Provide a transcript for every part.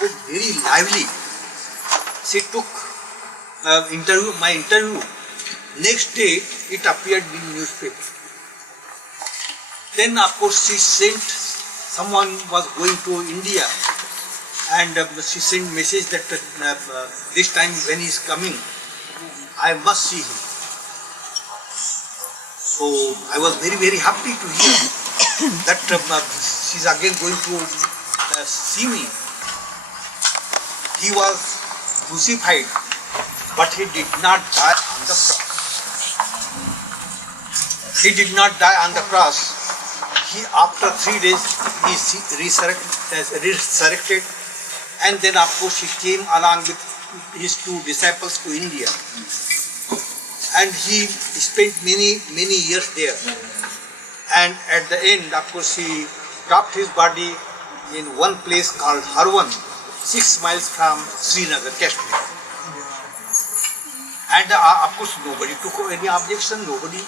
was very lively. She took my interview. Next day, it appeared in newspaper. Then, of course, she sent, someone was going to India, and she sent message that this time when he is coming, I must see him. So I was very, very happy to hear that she is again going to see me. He was crucified, but he did not die on the cross. He did not die on the cross. After 3 days, he resurrected, and then of course he came along with his 2 disciples to India, and he spent many years there. And at the end, of course, he dropped his body in one place called Harwan, 6 miles from Srinagar, Kashmir. And of course, nobody took any objection, nobody.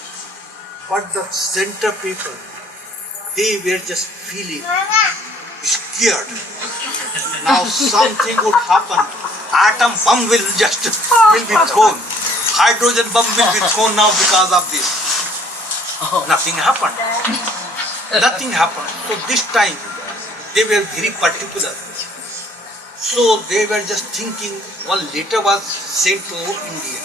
But the center people, they were just feeling scared. Now something would happen. Atom bomb will be thrown. Hydrogen bomb will be thrown now because of this. Nothing happened. Nothing happened. So this time they were very particular. So they were just thinking one letter was sent to India.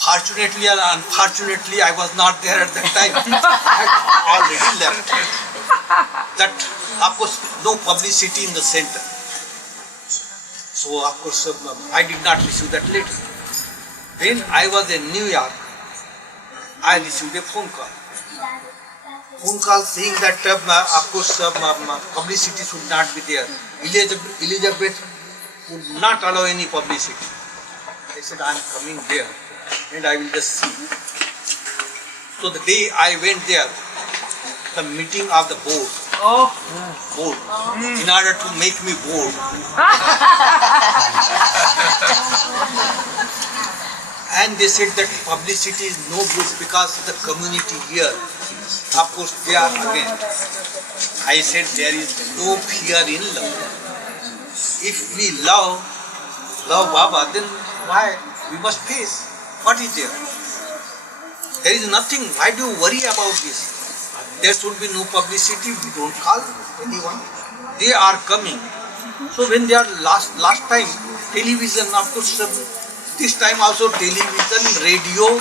Fortunately or unfortunately, I was not there at that time. I had already left. That, of course, no publicity in the center. So, of course, I did not receive that letter. When I was in New York, I received a phone call. Phone call saying that, of course, publicity should not be there. Elizabeth would not allow any publicity. I said, I am coming there and I will just see. So the day I went there, the meeting of the board, in order to make me bored. And they said that publicity is no good because the community here, of course, they are again. I said there is no fear in love. If we love Baba, then why we must face? What is there? There is nothing. Why do you worry about this? There should be no publicity. We don't call anyone. They are coming. So when they are last time, television, of course, this time also television, radio,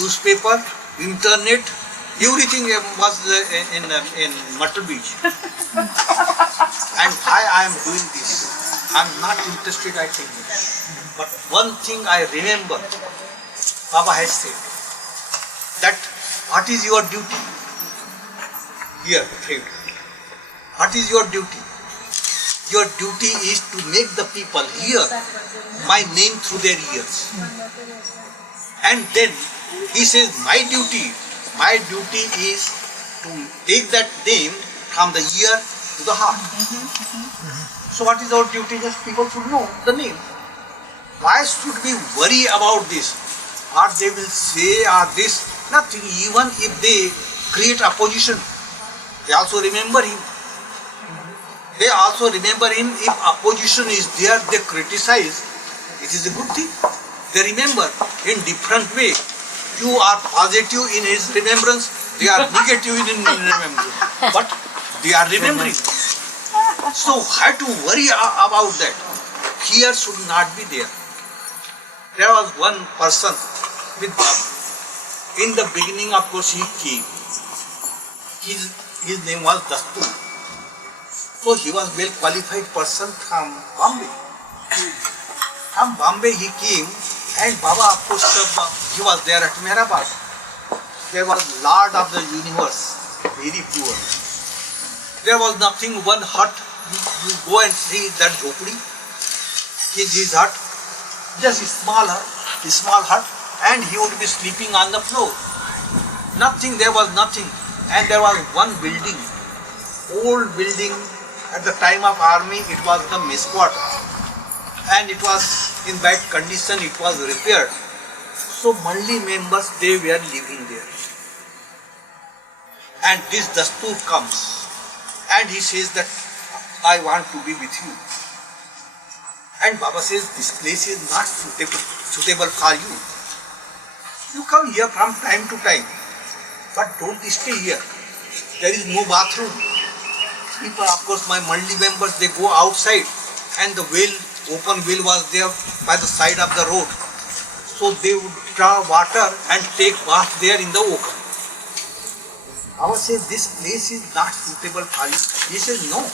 newspaper, internet, everything was in Myrtle Beach. And why I am doing this? I am not interested, I tell you. But one thing I remember, Baba has said, that what is your duty? Here, friend. What is your duty? Your duty is to make the people hear my name through their ears. And then he says, my duty is to take that name from the ear to the heart. So what is our duty? Just people should know the name. Why should we worry about this? What they will say or this? Nothing. Even if they create opposition, they also remember him. They also remember him. If opposition is there, they criticize. It is a good thing. They remember in different way. You are positive in his remembrance, they are negative in remembrance. But they are remembering. So why to worry about that? Fear should not be there. There was one person with Baba. In the beginning, of course, he came. His name was Dastur. So he was well qualified person from Bombay. From Bombay he came, and Baba, of course, he was there at Mehrabad. There was Lord of the universe, very poor. There was nothing, one hut. You go and see that jhopdi, his hut, just a small hut, and he would be sleeping on the floor. Nothing, there was nothing. And there was one building, old building. At the time of army, it was the mess quarter, and it was in bad condition. It was repaired. So Mandi members, they were living there. And this Dastur comes, and he says that I want to be with you. And Baba says, this place is not suitable for you. You come here from time to time, but don't stay here. There is no bathroom. People, of course, my Mandi members, they go outside, and the well, open well was there by the side of the road. So they would draw water and take bath there in the open. Baba says, this place is not suitable for you. He says, no,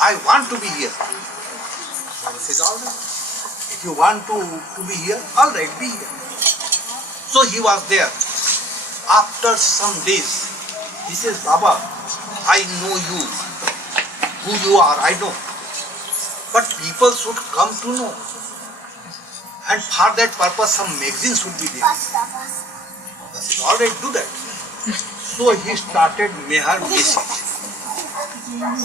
I want to be here. Baba says, all right. If you want to be here, all right, be here. So he was there. After some days, he says, Baba, I know you. Who you are, I know. But people should come to know. And for that purpose, some magazine should be there. Baba says, all right, do that. So he started Mehar Message.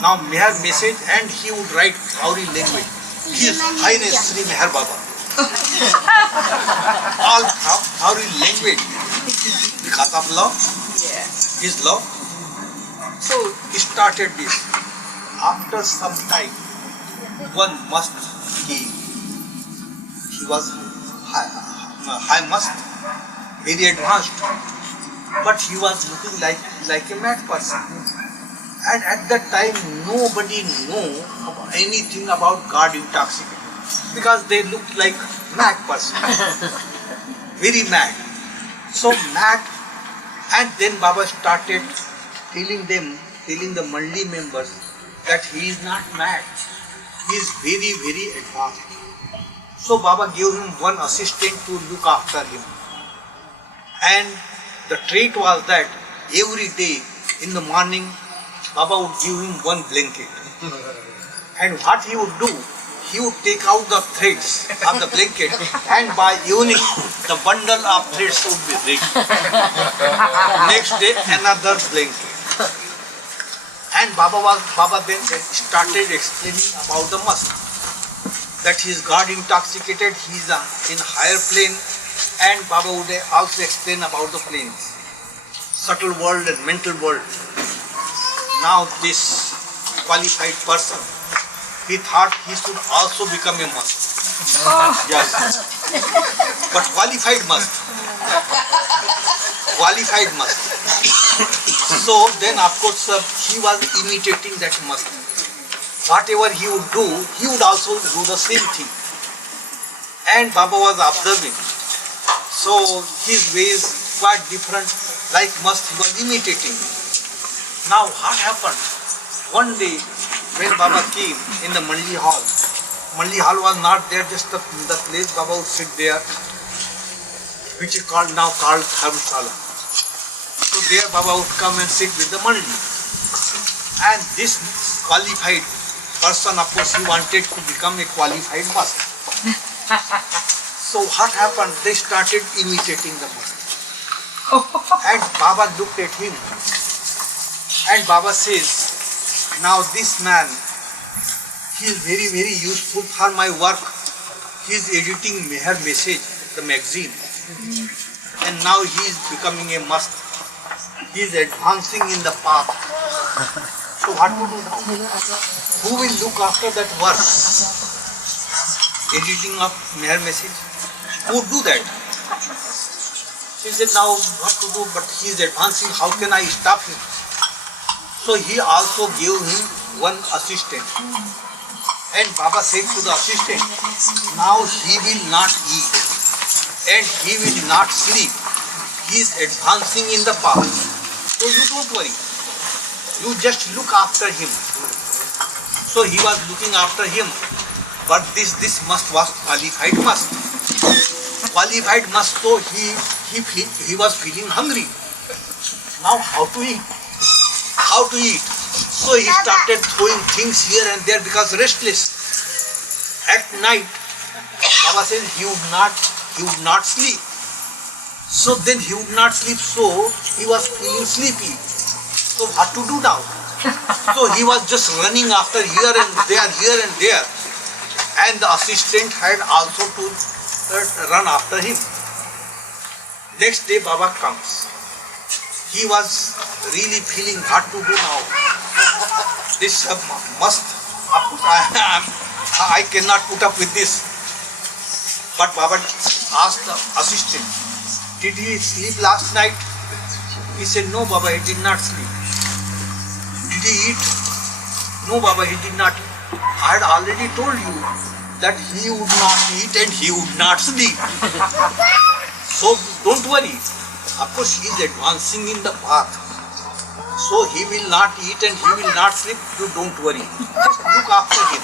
Now Mehar Message, and he would write Kauri language. His Highness Sri Mehar Baba. All Kauri language. Because of love. His love. So he started this. After some time, one must, he was high must, very advanced. But he was looking like a mad person. And at that time, nobody knew anything about God intoxicated. Because they looked like mad person. Very mad. So mad. And then Baba started telling the Mandi members that he is not mad. He is very, very advanced. So Baba gave him one assistant to look after him. And the trait was that every day in the morning, Baba would give him one blanket. And what he would do, he would take out the threads of the blanket, and by evening, the bundle of threads would be ready. Next day, another blanket. And Baba then started explaining about the must. That he is God intoxicated, he is in higher plane, and Baba would also explain about the planes, subtle world and mental world. Now this qualified person, he thought he should also become a must. Yes. But qualified must. Qualified must. So then of course he was imitating that must. Whatever he would do, he would also do the same thing. And Baba was observing. So his ways quite different, like must he was imitating. Now what happened? One day when Baba came in the Mandi Hall, Mandi Hall was not there, just the place Baba would sit there, which is now called Dharmshala. So there Baba would come and sit with the Mandi. And this qualified person, of course, he wanted to become a qualified must. So what happened? They started imitating the must. And Baba looked at him. And Baba says, now this man, he is very, very useful for my work. He is editing Mehar Message, the magazine. And now he is becoming a must. He is advancing in the path. So what to do now? Who will look after that work? Editing of Mehar Message? Who would do that? He said, now what to do, but he is advancing, how can I stop him? So he also gave him one assistant. And Baba said to the assistant, now he will not eat and he will not sleep. He is advancing in the path. So you don't worry. You just look after him. So he was looking after him. But this must was qualified must. Qualified must, so he was feeling hungry. Now how to eat? How to eat? So he started throwing things here and there because restless. At night, Baba said he would not sleep. So then he would not sleep, so he was feeling sleepy. So what to do now? So he was just running after here and there. And the assistant had also to run after him. Next day Baba comes. He was really feeling what to do now. This must Of course, I cannot put up with this. But Baba asked the assistant, did he sleep last night? He said, no Baba, he did not sleep. Did he eat? No Baba, he did not. I had already told you that he would not eat and he would not sleep. So don't worry. Of course, he is advancing in the path. So he will not eat and he will not sleep. You don't worry. Just look after him.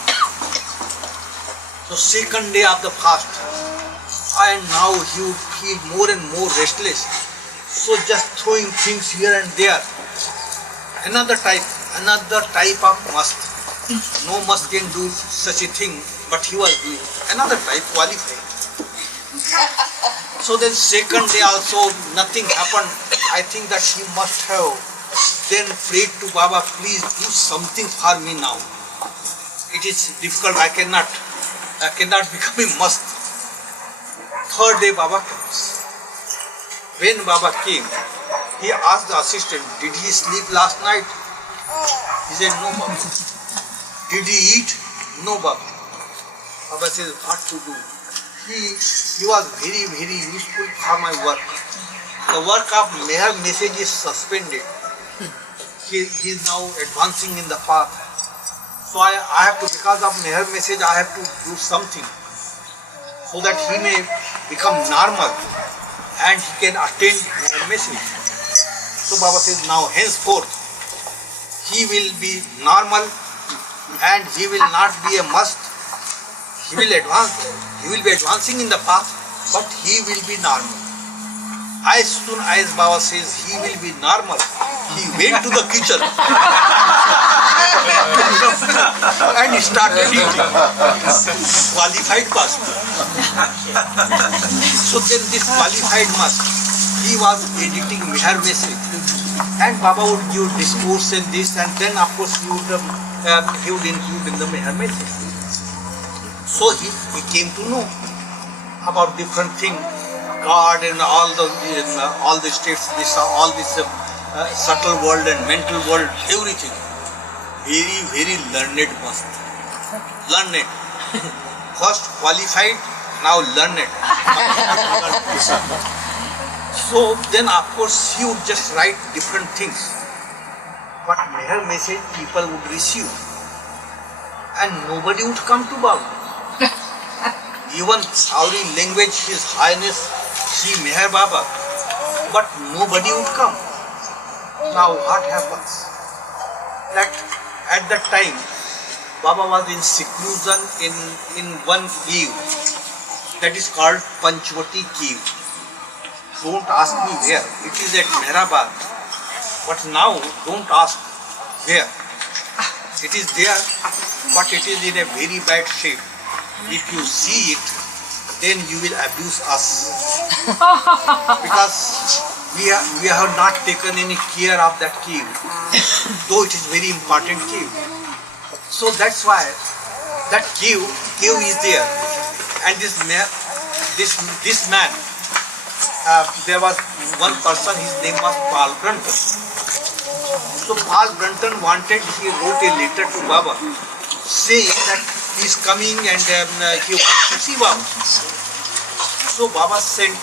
So second day of the fast, and now he would feel more and more restless. So just throwing things here and there. Another type of must. No must can do such a thing, but he was doing another type, qualified. So then second day also nothing happened. I think that he must have then prayed to Baba, please do something for me now. It is difficult, I cannot become a must. Third day Baba comes. When Baba came, he asked the assistant, did he sleep last night? He said, no Baba. Did he eat? No Baba. Baba says, what to do? He was very, very useful for my work. The work of Meher message is suspended. He is now advancing in the path. So I have to, because of Meher message, I have to do something so that he may become normal and he can attain Meher message. So Baba says, now henceforth he will be normal and he will not be a must. He will advance. He will be advancing in the path, but he will be normal. As soon as Baba says he will be normal, he went to the kitchen and started eating qualified must. So then this qualified must, he was editing Meher message, and Baba would give discourse and this, and then of course he would include in the Meher message. So he came to know about different things, God and all the states, all this subtle world and mental world, everything. Very, very learned must. Learned. First qualified, now learned. So then of course he would just write different things. But Meher message people would receive. And nobody would come to Baba. Even Sauri language, His Highness Sri Meher Baba, but nobody would come. Now what happens? That at that time, Baba was in seclusion in one cave that is called Panchvati cave. Don't ask me where. It is at Meherabad. But now don't ask where. It is there, but it is in a very bad shape. If you see it, then you will abuse us. Because we have not taken any care of that cave, though it is very important cave. So that's why that cave is there. And this man, there was one person, his name was Paul Brunton. So Paul Brunton he wrote a letter to Baba saying that he is coming and he wants to see Baba. So Baba sent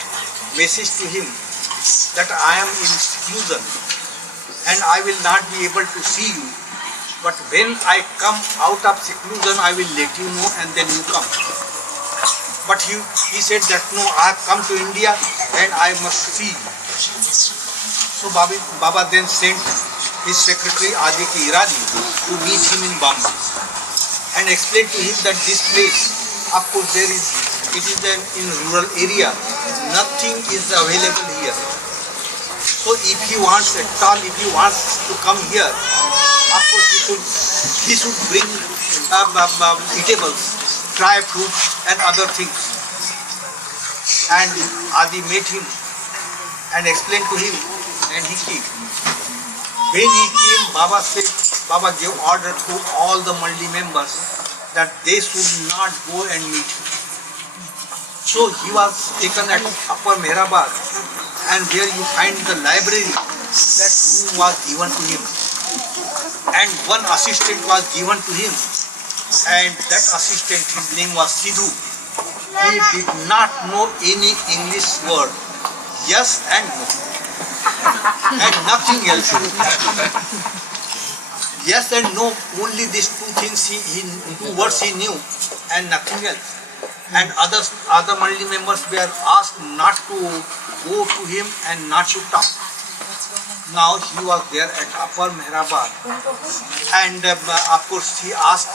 message to him that I am in seclusion and I will not be able to see you. But when I come out of seclusion, I will let you know and then you come. But he said that no, I have come to India and I must see you. So Baba then sent his secretary Aditya Irani to meet him in Bombay and explained to him that this place, of course it is in rural area, nothing is available here. So if he wants to come here, of course he should bring eatables, dry fruits and other things. And Adi met him and explained to him and he came. When he came, Baba gave order to all the Mandi members that they should not go and meet him. So he was taken at Upper Meherabad, and there you find the library. That room was given to him, and one assistant was given to him, and that assistant, his name was Sidhu. He did not know any English word. Yes and no. And nothing else. Yes and no, only these two things, two words he knew and nothing else. And other Mandi members were asked not to go to him and not to talk. Now he was there at Upper Mehrabad, and of course he asked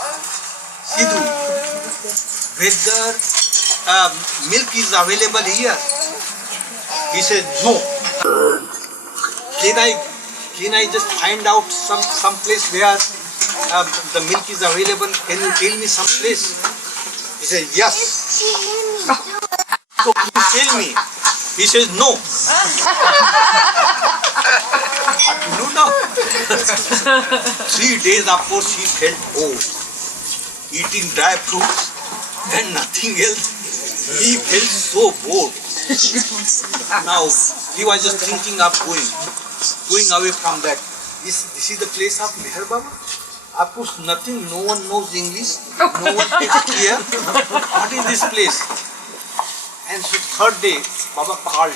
Sidhu whether milk is available here. He said no. Can I just find out some place where the milk is available? Can you tell me some place? He said yes. So please tell me. He says no. No. 3 days, of course, he felt bored, eating dry fruits and nothing else. He felt so bored. Now he was just thinking of going away from that. This is the place of Meher Baba. Of course, nothing. No one knows English. No one takes care. What is this place? And so third day, Baba called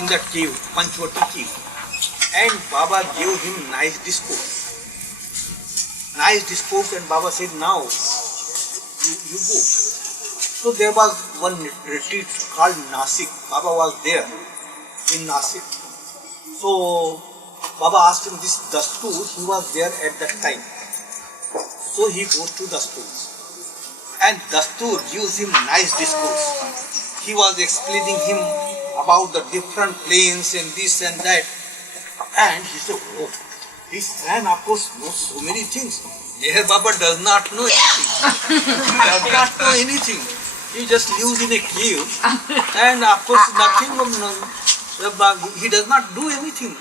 in that cave, Panchvati cave, and Baba gave him nice discourse. And Baba said, now you go. So there was one retreat called Nasik. Baba was there in Nasik. So Baba asked him this Dastur, he was there at that time. So he goes to Dastur. And Dastur gives him nice discourse. He was explaining him about the different planes and this and that. And he said, oh, this man of course knows so many things. Meher Baba does not know anything. He does not know anything. He just lives in a cave. And of course nothing, he does not do anything.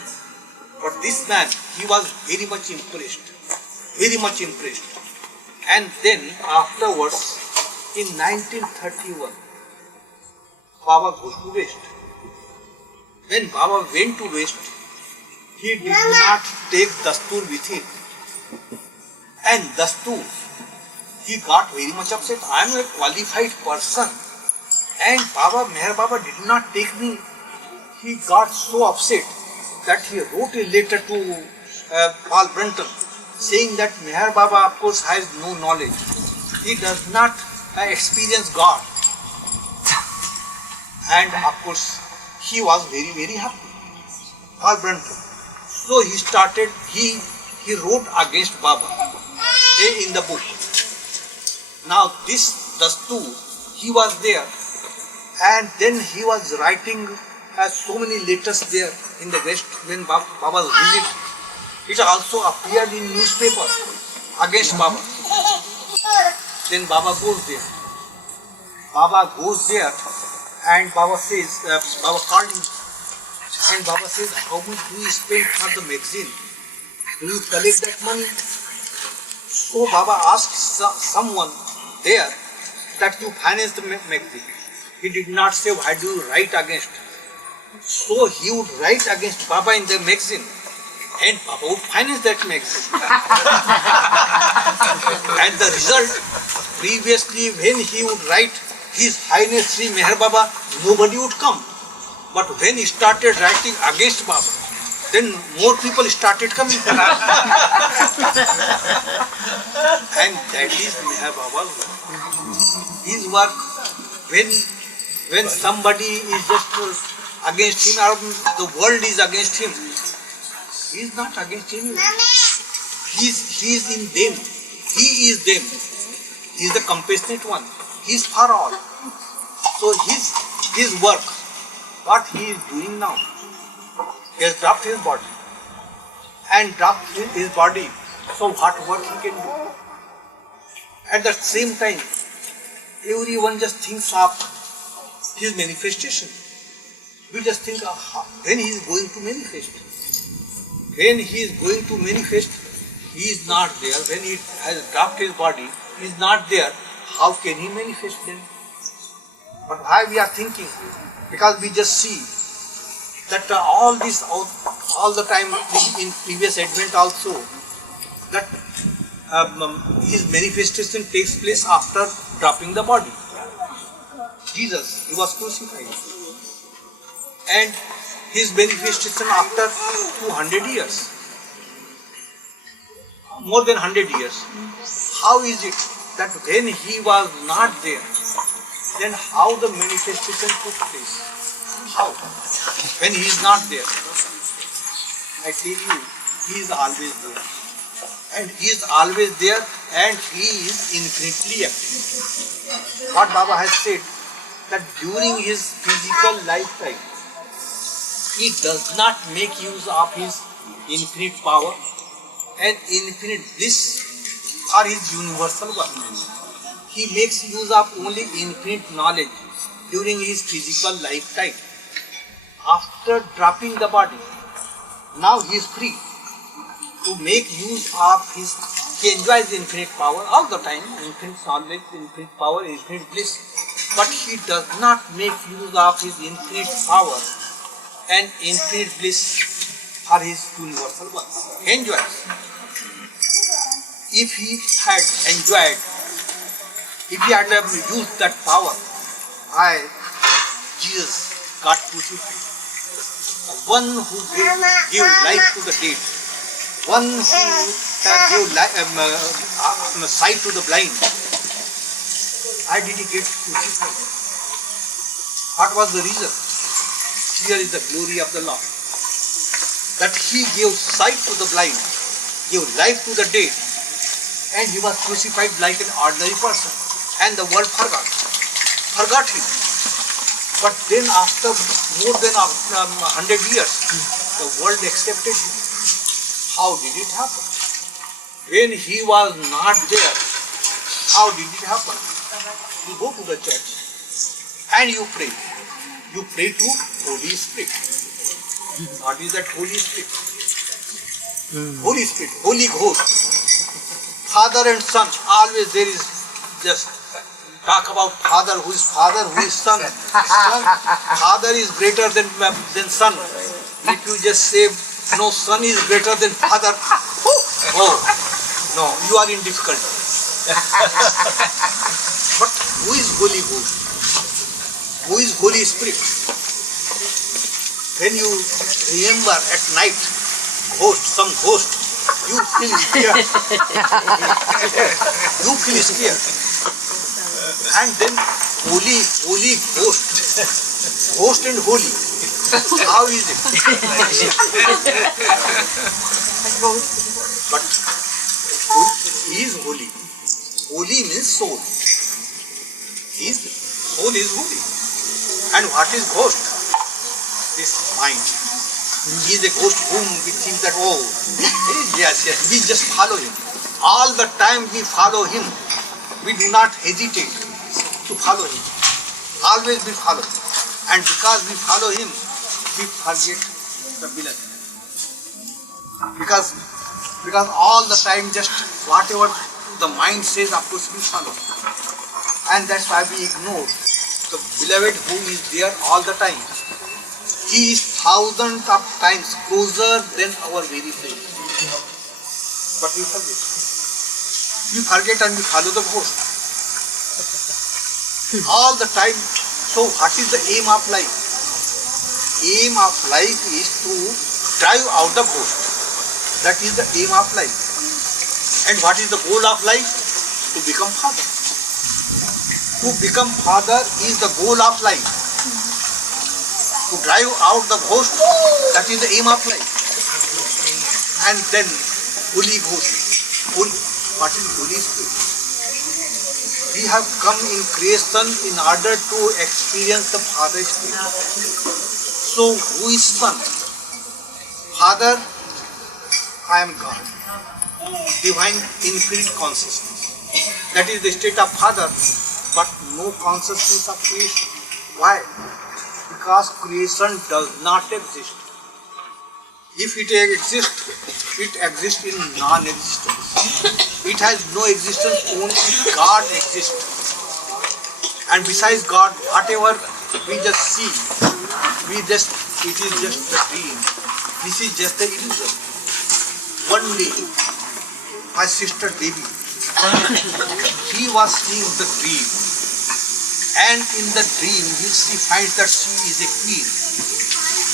But this man, he was very much impressed. Very much impressed. And then afterwards, in 1931, Baba goes to West. When Baba went to West, he did not take Dastur with him. And Dastur, he got very much upset. I am a qualified person. And Meher Baba did not take me. He got so upset that he wrote a letter to Paul Brunton saying that Meher Baba of course has no knowledge. He does not experience God. And of course he was very, very happy. Paul Brunton. So he wrote against Baba in the book. Now this Dastur, he was there, and then he was writing so many letters there in the West when Baba's visit. It also appeared in newspaper against Baba. Then Baba goes there and Baba says, Baba called him and Baba says, how much do you spend for the magazine? Do you collect that money? So Baba asked someone there that you finance the magazine. He did not say, why do you write against? So he would write against Baba in the magazine and Baba would finance that magazine. And the result, previously when he would write His Highness Sri Meher Baba, nobody would come. But when he started writing against Baba, then more people started coming. And that is Meher Baba's work. His work, when somebody is just against him or the world is against him, he is not against anyone. He is in them. He is them. He is the compassionate one. He is for all. So his work, what he is doing now, he has dropped his body. And dropped his body, so what work he can do? At the same time, everyone just thinks of his manifestation. We just think of when he is going to manifest. When he is going to manifest, he is not there. When he has dropped his body, he is not there. How can he manifest then? But why we are thinking? Because we just see that all the time in previous Advent also, that his manifestation takes place after dropping the body. Jesus, he was crucified. And his manifestation after 200 years. More than 100 years. How is it that when he was not there, then how the manifestation took place? How? When he is not there. I tell you, he is always there. And he is always there and he is infinitely active. What Baba has said, that during his physical lifetime, he does not make use of his infinite power and infinite bliss for his universal work. He makes use of only infinite knowledge during his physical lifetime. After dropping the body, now he is free to make use of his, he enjoys infinite power all the time, infinite knowledge, infinite power, infinite bliss, but he does not make use of his infinite power and infinite bliss for his universal work. He enjoys. If he had enjoyed, if he had used that power, Jesus got crucified. One who gave life to the dead, one who gave sight to the blind. Why did he get crucified? What was the reason? Here is the glory of the Lord. That he gave sight to the blind, gave life to the dead, and he was crucified like an ordinary person. And the world forgot him. But then after more than 100 years, the world accepted him. How did it happen? When he was not there, how did it happen? You go to the church and you pray. You pray to Holy Spirit. What is that Holy Spirit? Holy Spirit, Holy Ghost. Father and Son, always there is just talk about Father, who is Son. Father is greater than Son. If you just say, no, Son is greater than Father, oh, no, you are in difficulty. But who is Holy Ghost? Who is Holy Spirit? When you remember at night, some ghost, you feel scared. You feel scared. And then Holy Ghost and Holy. How is it? But he is holy. Holy means soul. His soul is holy. And what is ghost? This mind. He is a ghost whom we think that, oh, yes, we just follow him. All the time we follow him. We do not hesitate to follow him. Always we follow him. And because we follow him, we forget the beloved. Because all the time just whatever the mind says, of course we follow. And that's why we ignore the beloved who is there all the time. He is thousands of times closer than our very face. But we forget. We forget and we follow the ghost. All the time. So what is the aim of life? Aim of life is to drive out the ghost. That is the aim of life. And what is the goal of life? To become father. To become father is the goal of life. To drive out the ghost, that is the aim of life. And then Holy Ghost. What is Holy Spirit? We have come in creation in order to experience the Father Spirit. So who is Son? Father, I am God. Divine infinite consciousness. That is the state of Father, but no consciousness of creation. Why? Because creation does not exist. If it exists, it exists in non-existence. It has no existence, only God exists. And besides God, whatever we just see, it is just the dream. This is just the illusion. One day, my sister Devi, she was seeing the dream, and in the dream she finds that she is a queen,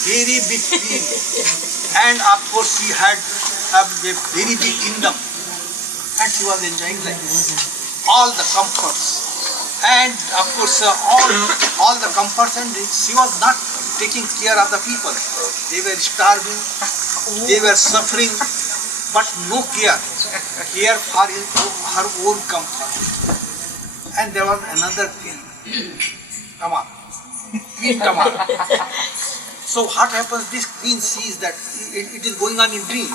very big queen, and of course she had a very big kingdom, and she was enjoying life, all the comforts, and of course all the comforts, and she was not taking care of the people. They were starving, they were suffering, but no care for her own comfort. And there was another king, Tamar, Queen Tamar. So what happens? This queen sees that it is going on in dream.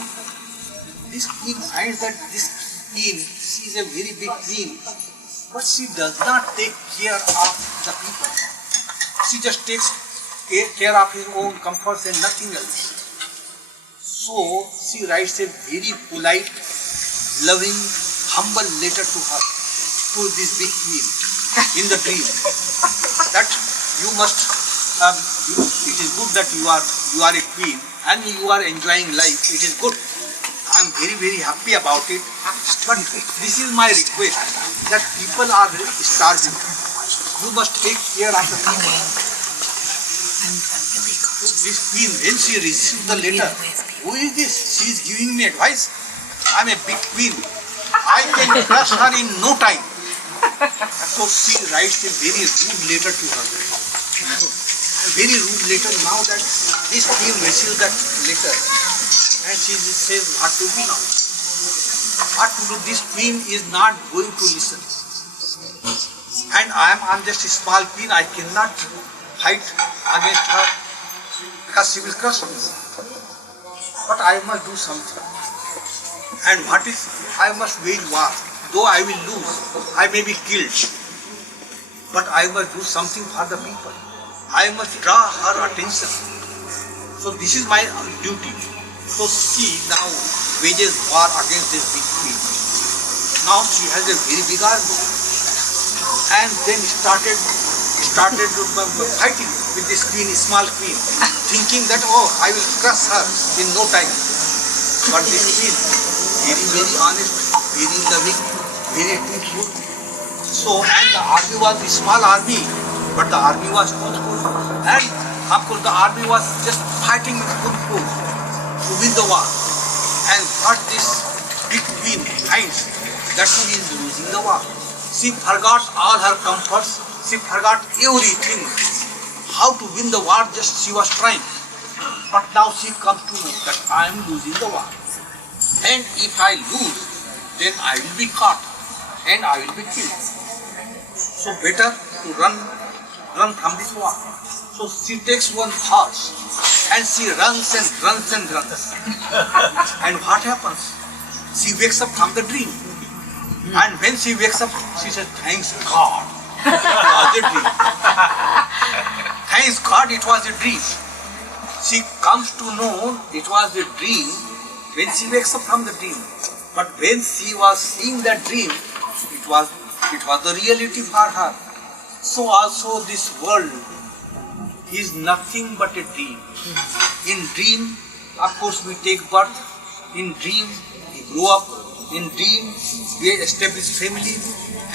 This queen finds that this queen, she is a very big queen, but she does not take care of the people. She just takes care of her own comforts and nothing else. So she writes a very polite, loving, humble letter to her, to this big queen, in the dream, that you must, it is good that you are a queen and you are enjoying life. It is good. I am very, very happy about it. But this is my request, that people are starving. You must take care of the people. This queen, when she received the letter, who is this? She is giving me advice. I am a big queen. I can crush her in no time. So she writes a very rude letter to her. A very rude letter. Now that this queen receives that letter, and she says, what to do now? What to do? This queen is not going to listen. And I'm just a small queen. I cannot fight against her because she will crush me. But I must do something. And what is, I must wage war. Though I will lose, I may be killed, but I must do something for the people. I must draw her attention. So this is my duty. So she now wages war against this big queen. Now she has a very big army, and then started fighting with this queen, small queen, thinking that, oh, I will crush her in no time. But this queen, very, very honest, very loving, very truthful. So, and the army was a small army, but the army was truthful. And of course the army was just fighting with truthful to win the war. And what this big queen finds, that she is losing the war. She forgot all her comforts, she forgot everything. How to win the war, just she was trying. But now she comes to know that I am losing the war. And if I lose, then I will be caught and I will be killed. So better to run from this war. So she takes one horse and she runs and runs and runs. And what happens? She wakes up from the dream. And when she wakes up, she says, thanks God, it was a dream. Thanks God, it was a dream. She comes to know it was a dream when she wakes up from the dream. But when she was seeing that dream, it was the reality for her. So also this world is nothing but a dream. In dream, of course, we take birth. In dream, we grow up. In dream, we establish family.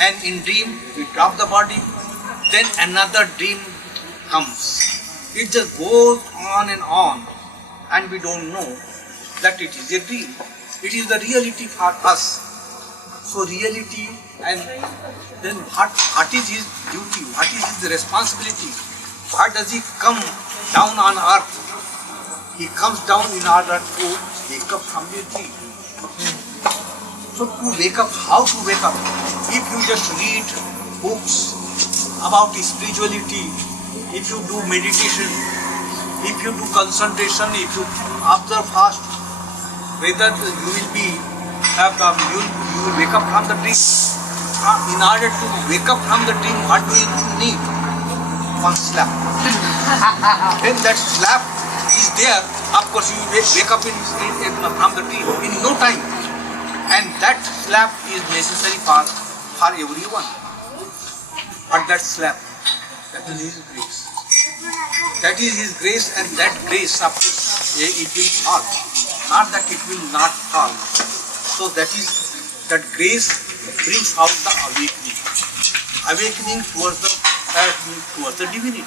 And in dream, we drop the body. Then another dream comes. It just goes on, and we don't know that it is a dream. It is the reality for us. So reality, and then what is his duty? What is his responsibility? Why does he come down on earth? He comes down in order to wake up from the dream. So to wake up, how to wake up? If you just read books about spirituality, if you do meditation, if you do concentration, if you observe fast, whether you will be, you will wake up from the dream. In order to wake up from the dream, what do you need? One slap. When that slap is there, of course you will wake up from the dream in no time. And that slap is necessary for everyone. But that slap, that is His grace. That is His grace, and that grace, of course, it will fall. Not that it will not fall. So that is that grace brings out the awakening. Awakening towards the divinity.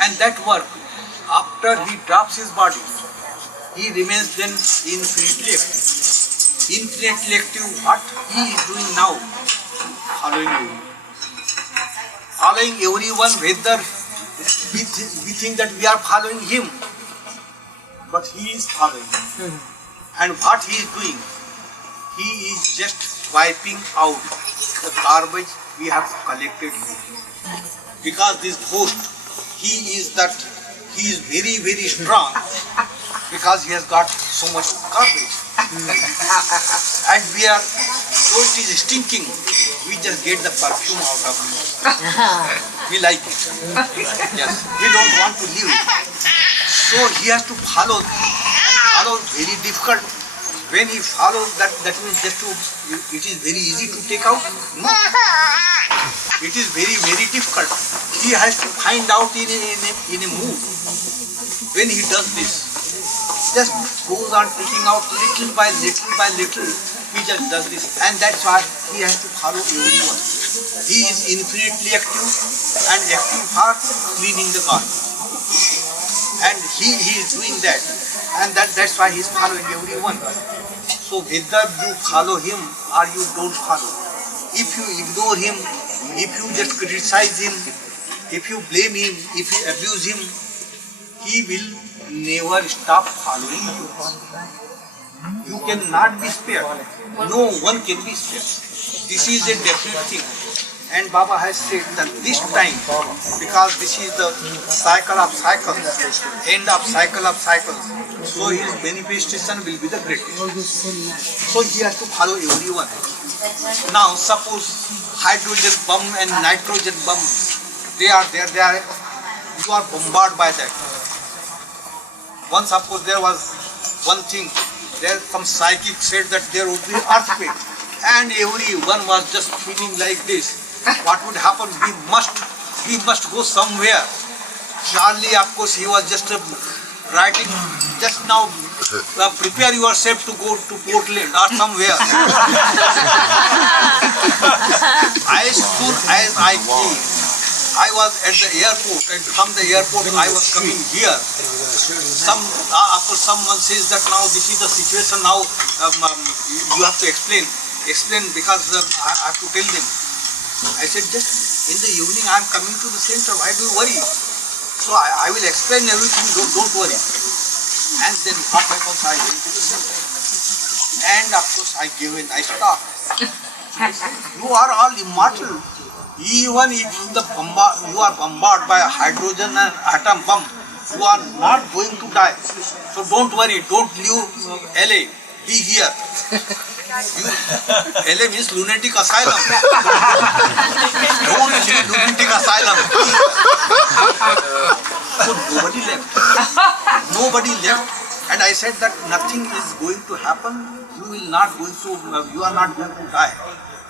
And that work, after he drops his body, he remains then infinitely active. Infinitely active, what he is doing now? Following everyone. Following everyone, whether we think that we are following him, but he is following. And what he is doing? He is just wiping out the garbage we have collected. Because this ghost, he is very, very strong because he has got so much garbage. And we are, though it is stinking, we just get the perfume out of it. We like it. Yes, we don't want to leave it. So he has to follow, and follow very difficult. When he follows that means just to, it is very easy to take out? No. It is very, very difficult. He has to find out in a mood. When he does this, just goes on taking out little by little, he just does this. And that's why he has to follow everyone. He is infinitely active and active for cleaning the garden. And he is doing that. And that's why he is following everyone. So whether you follow him or you don't follow, if you ignore him, if you just criticize him, if you blame him, if you abuse him, he will never stop following you. You cannot be spared. No one can be spared. This is a definite thing. And Baba has said that this time, because this is the cycle of cycles, end of cycle of cycles, so his manifestation will be the greatest. So he has to follow everyone. Now suppose hydrogen bomb and nitrogen bomb, they are there, you are bombarded by that. Once suppose there was one thing, there some psychic said that there would be earthquake, and everyone was just feeling like this. What would happen? We must go somewhere. Charlie, of course, he was just writing just now. Prepare yourself to go to Portland or somewhere. As soon as I came, I was at the airport, and from the airport I was coming here. Someone says that now this is the situation. Now you have to explain because I have to tell them. I said, just in the evening I am coming to the center, why do you worry? So I will explain everything, don't worry. And then what happens, I went to the center. And of course I gave a nice talk. You are all immortal. Even if you are bombarded by a hydrogen and atom bomb, you are not going to die. So don't worry, don't leave LA, be here. LA means lunatic asylum. Don't leave lunatic asylum. So nobody left. And I said that nothing is going to happen. You are not going to die.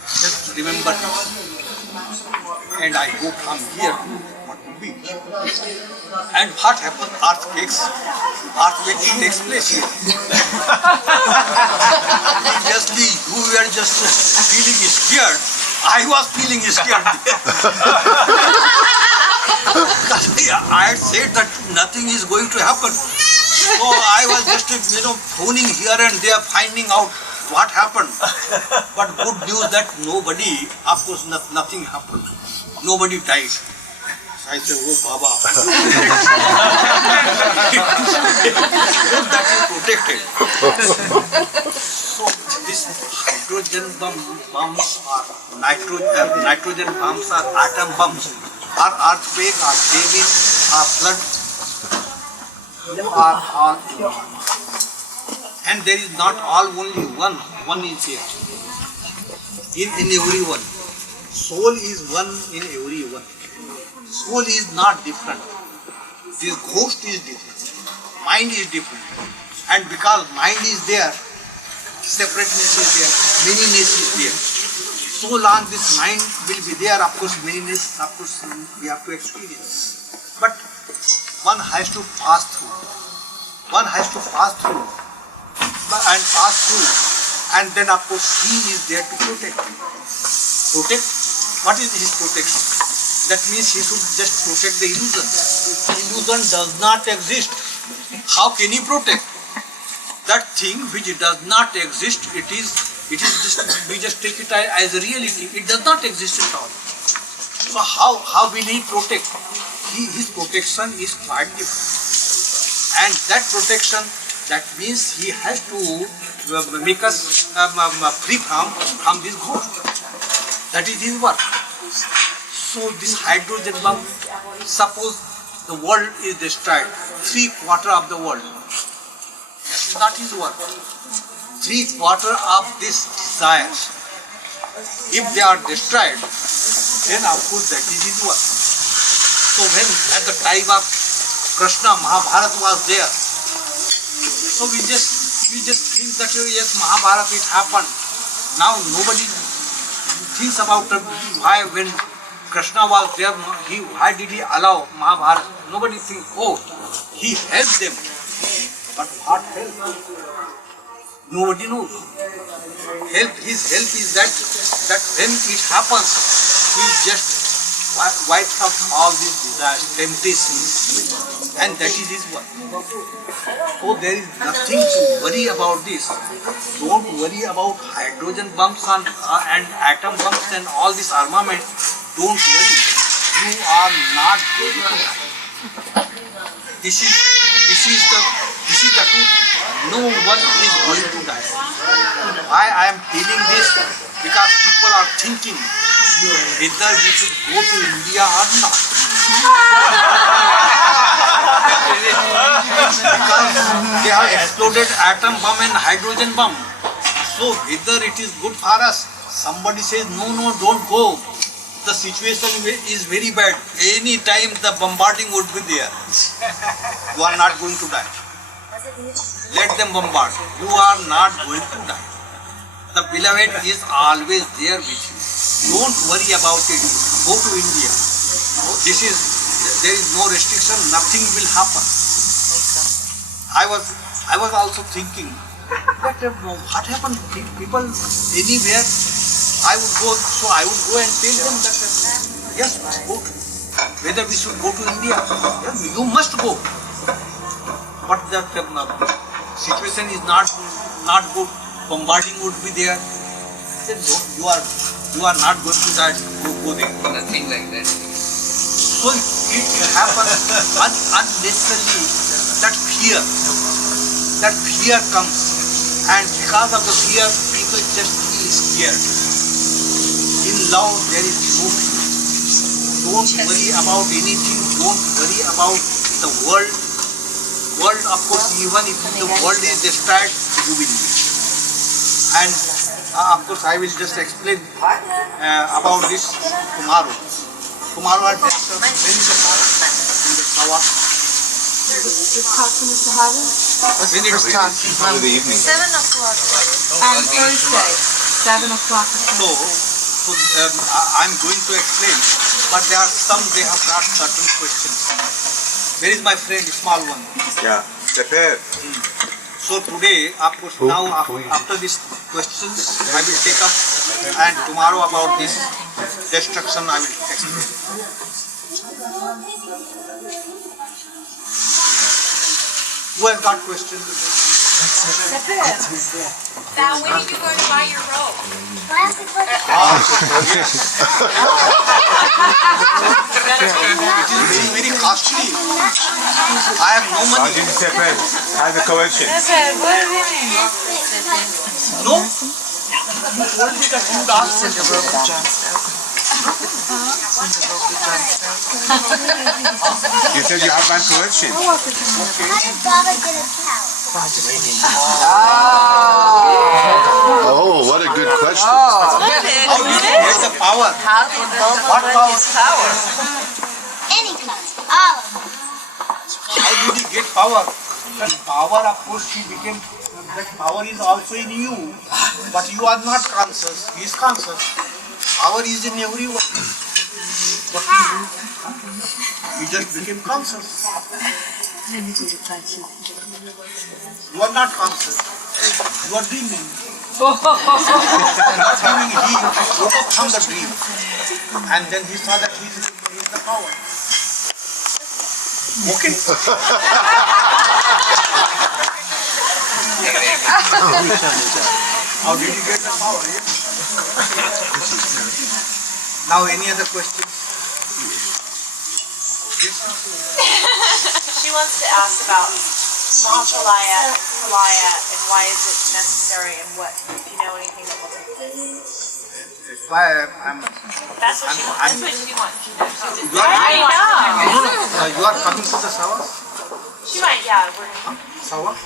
Just remember this. And I go from here to beach. And what happens? Earthquake takes place here. Previously, you were just feeling scared. I was feeling scared. I had said that nothing is going to happen. So I was just, phoning here and there, finding out what happened. But good news that nobody, of course, nothing happened. Nobody died. So I said, oh Baba, that is protected. So this hydrogen bombs or nitrogen bombs or atom bombs or earthquake or famine or flood, you are all one. And there is not all only one is here. In everyone. Soul is one in everyone. Soul is not different. This ghost is different. Mind is different. And because mind is there, separateness is there, manyness is there. So long this mind will be there, of course, manyness, of course, we have to experience. But one has to pass through. One has to pass through. And pass through. And then of course he is there to protect. Protect? What is his protection? That means he should just protect the illusion. Illusion does not exist. How can he protect? That thing which does not exist, it is just, we just take it as a reality. It does not exist at all. So how will he protect? His protection is quite different. And that protection, that means he has to make us free from this ghost. That is his work. So this hydrogen bomb, suppose the world is destroyed, 3/4 of the world. That is his work. 3/4 of these desires, if they are destroyed, then of course that is his work. So when at the time of Krishna, Mahabharata was there, so we just think that yes, Mahabharata it happened. Now nobody thinks about why when Krishna was there, why did he allow Mahabharata? Nobody thinks, oh, he helped them. But what help? Nobody knows. His help is that when it happens, he just wipes up all these desires, temptations, and that is his work. So there is nothing to worry about this. Don't worry about hydrogen bombs and atom bombs and all this armament. Don't worry. You are not going to die. This is the truth. No one is going to die. Why I am telling this? Because people are thinking whether we should go to India or not. Because they have exploded atom bomb and hydrogen bomb. So whether it is good for us, somebody says no, don't go. The situation is very bad. Any time the bombarding would be there. You are not going to die. Let them bombard. You are not going to die. The beloved is always there with you. Don't worry about it. Go to India. There is no restriction. Nothing will happen. I was also thinking that what happened? People anywhere. I would go and tell them that yes, go. Whether we should go to India, yes, you must go. But the situation is not good. Bombarding would be there. Then you are not going to that. Go there. Nothing like that. So it happens unnecessarily. That fear comes, and because of the fear, people just feel scared. In love, there is no fear. Don't worry about anything. Don't worry about the world. Of course, even if the world is destroyed, you will live. And of course, I will just explain about this tomorrow. Tomorrow at when is the power? In the tower. When it is Probably the evening. 7 o'clock. On Thursday, 7 o'clock. So I'm going to explain, but they have got certain questions. Where is my friend, small one? Yeah. Prepare. So today, of course, now after these questions, I will take up, and tomorrow about this destruction I will explain. Who has got questions? Now, when are you going to buy your robe? It is very, very costly. I have no money. Sergeant Sepen has a collection. No? You told me that you would ask for the robe. You said you have one collection. How did Baba get a cow? Oh, what a good question. How did he get the power? How did What power? power? Any cow. All of them. How did he get power? That power, of course, that power is also in you. But you are not conscious. He is conscious. Power is in everyone. But he just became conscious. You are not conscious. You are dreaming. Assuming he woke up from the dream, and then he saw that he is the power. Okay. How did he get the power? Yeah. Now, any other questions? She wants to ask about Mahapralaya, and why is it necessary, and what, if you know anything that will take place. That's why I'm. That's what she wants. That's what she wants. You are, I you are coming to the Sawa? She might, yeah. We're, Sawa?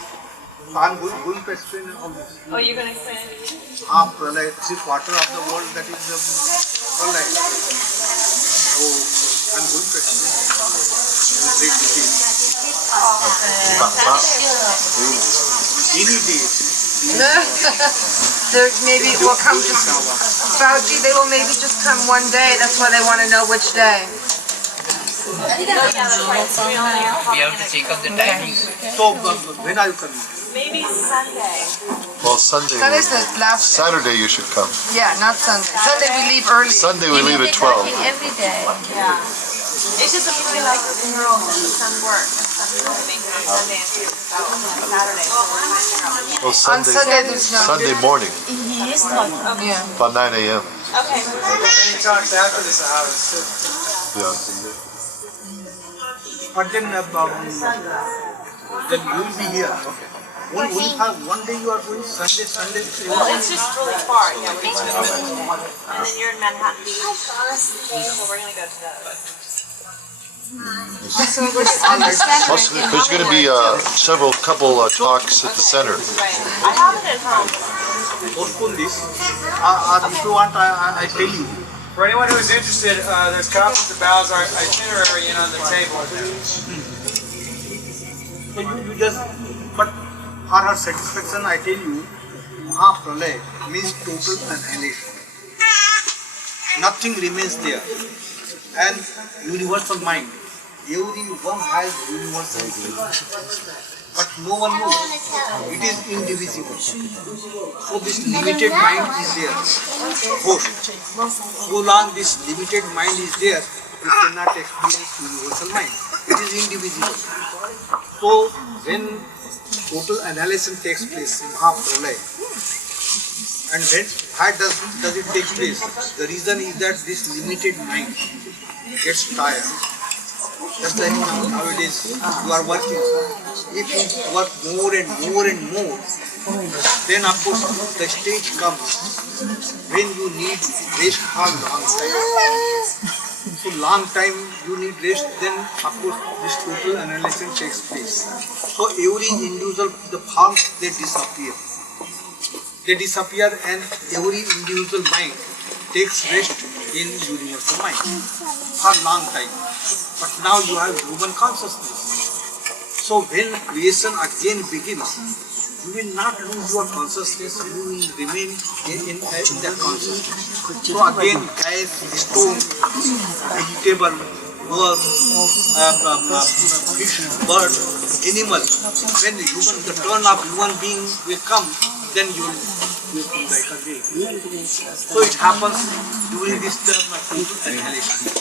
I'm going to explain all this. oh, you're going to explain it? Pralay, 3/4 of the world that is Pralay. So I'm going to explain in great detail. Any day. There maybe it will come just Fauci. They will maybe just come one day. That's why they want to know which day. Yeah, that's right. We only are We have to take up the timings. So when are you coming? maybe Sunday. Well, Sunday, Sunday's the last. Saturday you should come. Yeah, not Sunday. Sunday we leave early. Sunday we leave at 12. Every day. Yeah. It's just a really like the girls and the sun work. Some people think on Sunday and Saturday. So we're trying to figure out. Well, On Sunday there's no. Sunday morning, Yeah. about 9 a.m. Okay. Yeah. But then you will be here. Okay. One day you are going Sunday. Well, it's just really far. Yeah, we're going to Wednesday. And then you're in Manhattan Beach. So we're going to go to the... So we're on the center. Also, there's going to be several couple talks at the center. Right. I have it at home. Postpone this. If you want, I tell you. For anyone who is interested, there's copies of Bao's itinerary on the table. So you just, but for her satisfaction, I tell you, Mahapralay means total annihilation. Nothing remains there. And universal mind. Everyone has universal mind. But no one knows. It is indivisible. So this limited mind is there. Host. So long this limited mind is there, you cannot experience universal mind. It is indivisible. So when total annihilation takes place in Mahapralay, and when how does it take place? The reason is that this limited mind gets tired. Just like nowadays you are working. If you work more and more and more, then of course the stage comes when you need rest for a long time. So long time you need rest, then of course this total annihilation takes place. So every individual, the forms, they disappear. They disappear and every individual mind takes rest in universal mind for a long time. But now you have human consciousness. So when creation again begins, you will not lose your consciousness, you will remain in that consciousness. So again, gas, stone, vegetable, fish, bird, animal, when the turn of human being will come, then you will come back again. So it happens during this term of total annihilation.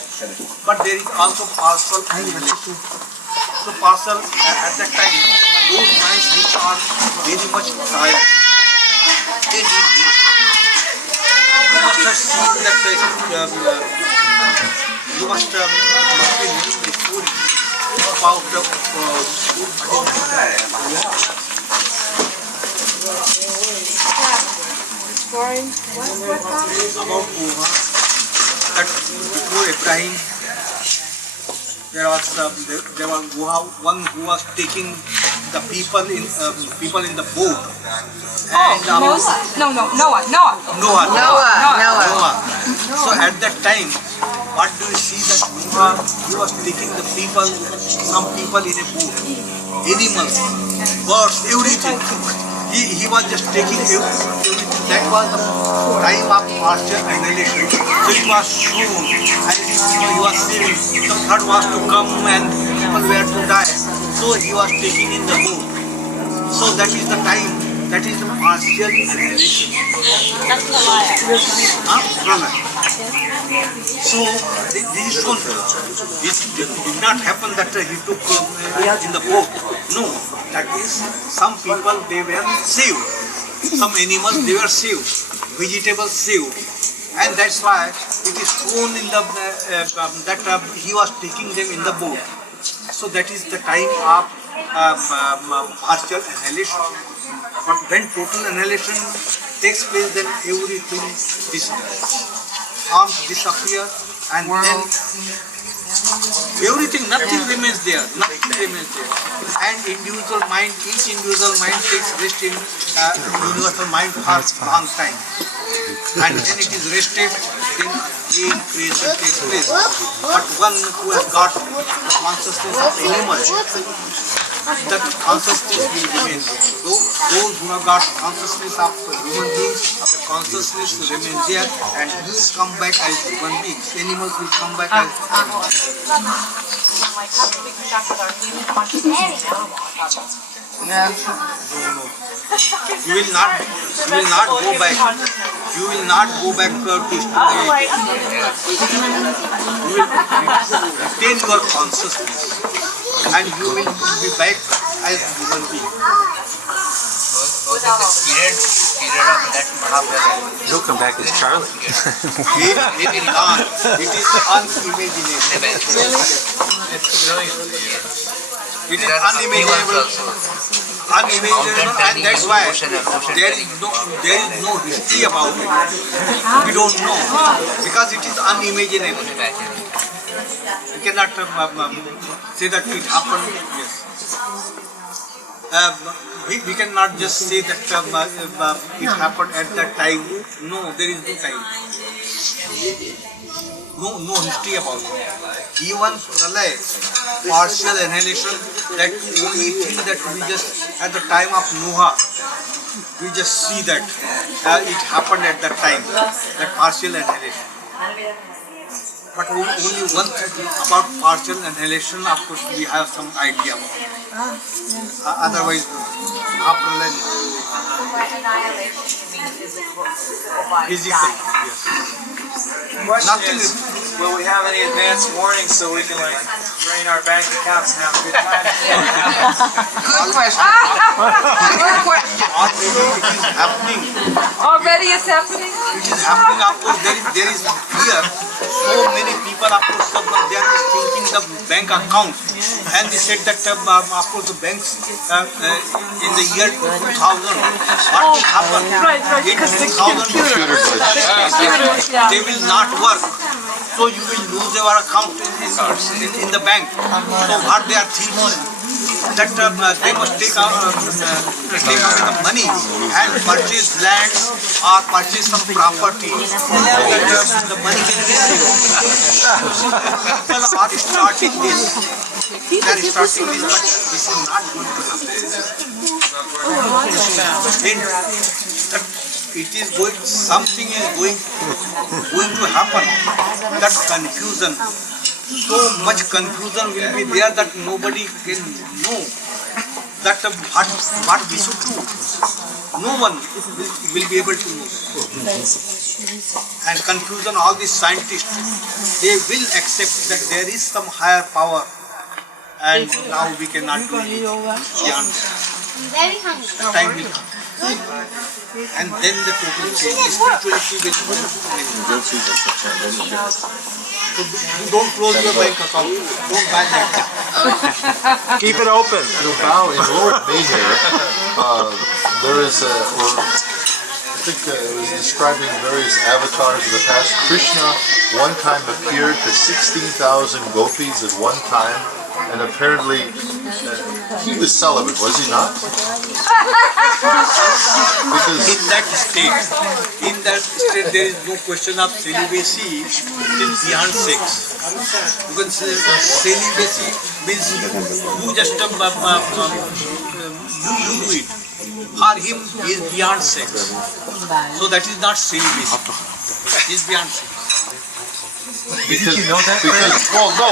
But there is also partial annihilation. So partial, at that time, those minds which are very much tired, they need rest. You must have seen that you must have been reading the story about the about Noah, that before Ibrahim, there was one who was taking the people in the boat. And Noah. So at that time, what do you see that Noah, he was taking the people, some people in a boat, animals, birds, everything. He was just taking everything. That was the time of partial annihilation. So it was soon, and he was saying the flood was to come and people were to die. So he was taking in the boat. So that is the time That is the partial annihilation. Pralaya. So this is shown. This did not happen that he took in the boat. No, that is some people they were saved. Some animals they were saved. Vegetables saved. And that's why it is shown in the that he was taking them in the boat. So that is the time of partial annihilation. But when total annihilation takes place, then everything disappears. Arms disappear, and then everything, nothing remains there. Nothing remains there. And individual mind, each individual mind takes rest in universal mind for a long time. And when it is rested, then again creation takes place. But one who has got the consciousness of animal, that consciousness will remain. So those who have got consciousness of human beings, the consciousness will remain there, and you will come back as human beings. Animals will come back as animals. Like, how do we conduct with our human consciousness and animal consciousness? You will not go back. You will not go back to Like, you will retain your consciousness, and you will be back as human being. He'll come back as Charlie. It is gone. It is unimaginable. It is unimaginable. Unimaginable, and that's why there is no history about it. We don't know because it is unimaginable. We cannot say that it happened. Yes. We cannot just say that it happened at that time. No, there is no time. No history about it. Even pralaya, partial annihilation, that only thing that we just, at the time of Noah, we just see that it happened at that time, that partial annihilation. But only one thing about partial annihilation, of course, we have some idea about it. Otherwise, pralaya, annihilation, you mean physical body physical, dying. yes. Question Nothing is, will we have any advance warning so we can like drain our bank accounts and have a good time? Good question. Good question. Already it is happening. Already it's happening? It is happening, of course, there is here, so many people, of course, they are just thinking the bank account, and they said that, of course, the banks, in the year 2000, what will happen? In 2000, they will not work, so you will lose your account in the bank. So what they are thinking, that they must take away the money and purchase lands or purchase some property so that the money can be saved. People are starting this. They are starting this, but this is not going to happen. It is going, something is going to happen. That confusion. So much confusion will be there that nobody can know that what we should do. No one will be able to know. And confusion, all these scientists, they will accept that there is some higher power, and now we cannot do it beyond that. I'm very hungry. The time will come. And then the total change. The spirituality will come. So don't close your bank account. Don't buy that. Keep it open. The bow in Lord Mayher, there is I think it was describing various avatars of the past. Krishna one time appeared to 16,000 gopis at one time, and apparently he was celibate, was he not? Because In that state, there is no question of celibacy. It is beyond sex. Because celibacy means you just you do it. For him, he is beyond sex. So that is not celibacy. He is beyond sex.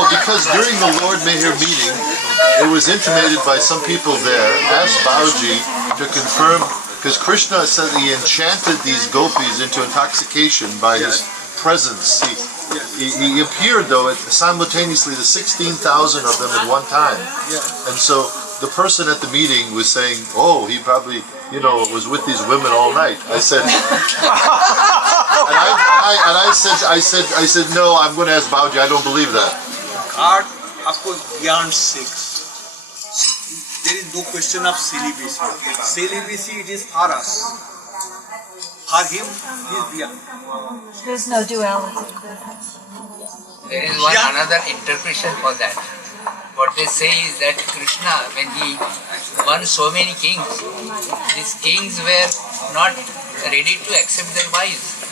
because during the Lord Mayher meeting, it was intimated by some people there, asked Bauji to Because Krishna said he enchanted these gopis into intoxication by his presence. He appeared though simultaneously to 16,000 of them at one time. And so the person at the meeting was saying, oh, he probably, was with these women all night. I said, I said, no, I'm going to ask Bauji, I don't believe that. God, of course, beyond sex. There is no question of celibacy. Celibacy, it is for us. For him, he is beyond. There's no duality. There is another interpretation for that. What they say is that Krishna, when he won so many kings, these kings were not ready to accept their wives.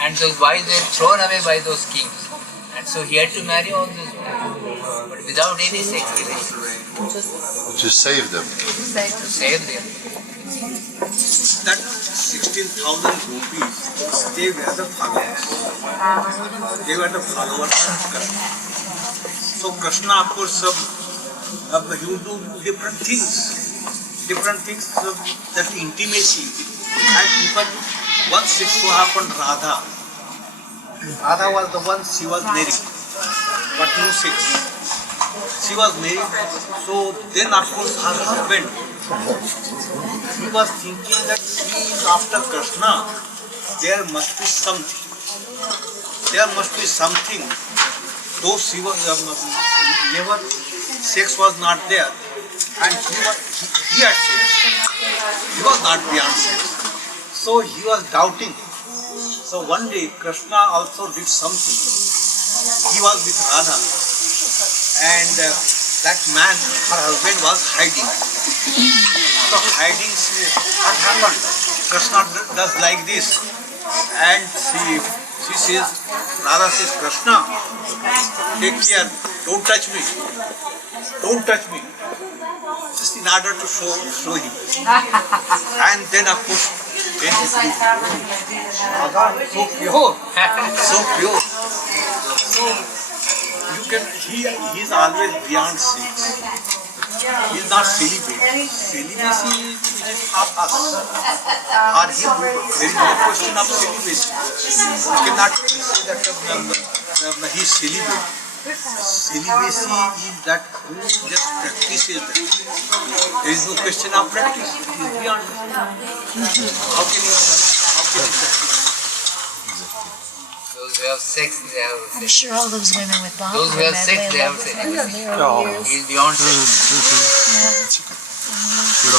And those wives were thrown away by those kings. And so he had to marry all those women, but without any sex relation. To save them. To save them. That 16,000 gopis, they were the followers. They were the followers of Krishna. So Krishna, of course, he would do different things, that intimacy. And people, once it so happened, Radha was the one, she was married, but no sex. She was married, so then of course her husband, he was thinking that she is after Krishna, there must be something. Though she was never, sex was not there, and he had sex. He was not beyond sex. So he was doubting. So one day Krishna also did something. He was with Radha, and that man, her husband, was hiding. So hiding, what happened? Krishna does like this, and she says, Radha says, Krishna, take care, don't touch me. Just in order to show him. And then of course, when he said, Radha, so pure. So you can, he is always beyond sex. He is not celibate. Celibacy is of us. For him, there is no question of celibacy. You cannot say that he is celibate. Celibacy is that who just practices that. There is no question of practice. It is beyond. How can you practice? Those who have sex, they have sex. I'm sure all those women with Bob Those who have sex, they have sex. He is beyond sex.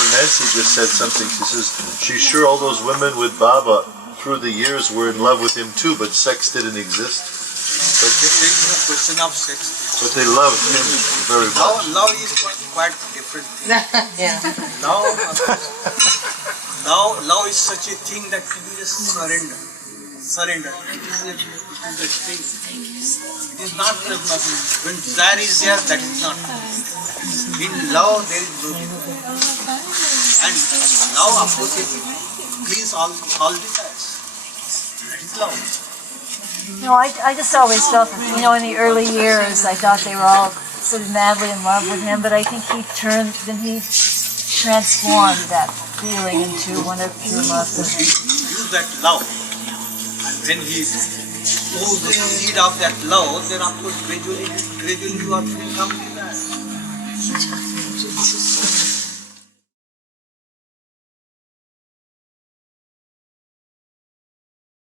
Nancy just said something. She says she's sure all those women with Baba through the years were in love with him too, but sex didn't exist. There is no question of sex. But they loved him very much. Love is quite different thing. Yeah. Love is such a thing that you just surrender. It is a thing. It is not when desire is there, that is not. In love there is no desire. And love, of course, it cleans all desires. That is love. No, I just always felt, in the early years, I thought they were all sort of madly in love with him, but I think he transformed that feeling into one of pure love. He used that love, and when he sows the seed of that love, then of course gradually you are free from desire.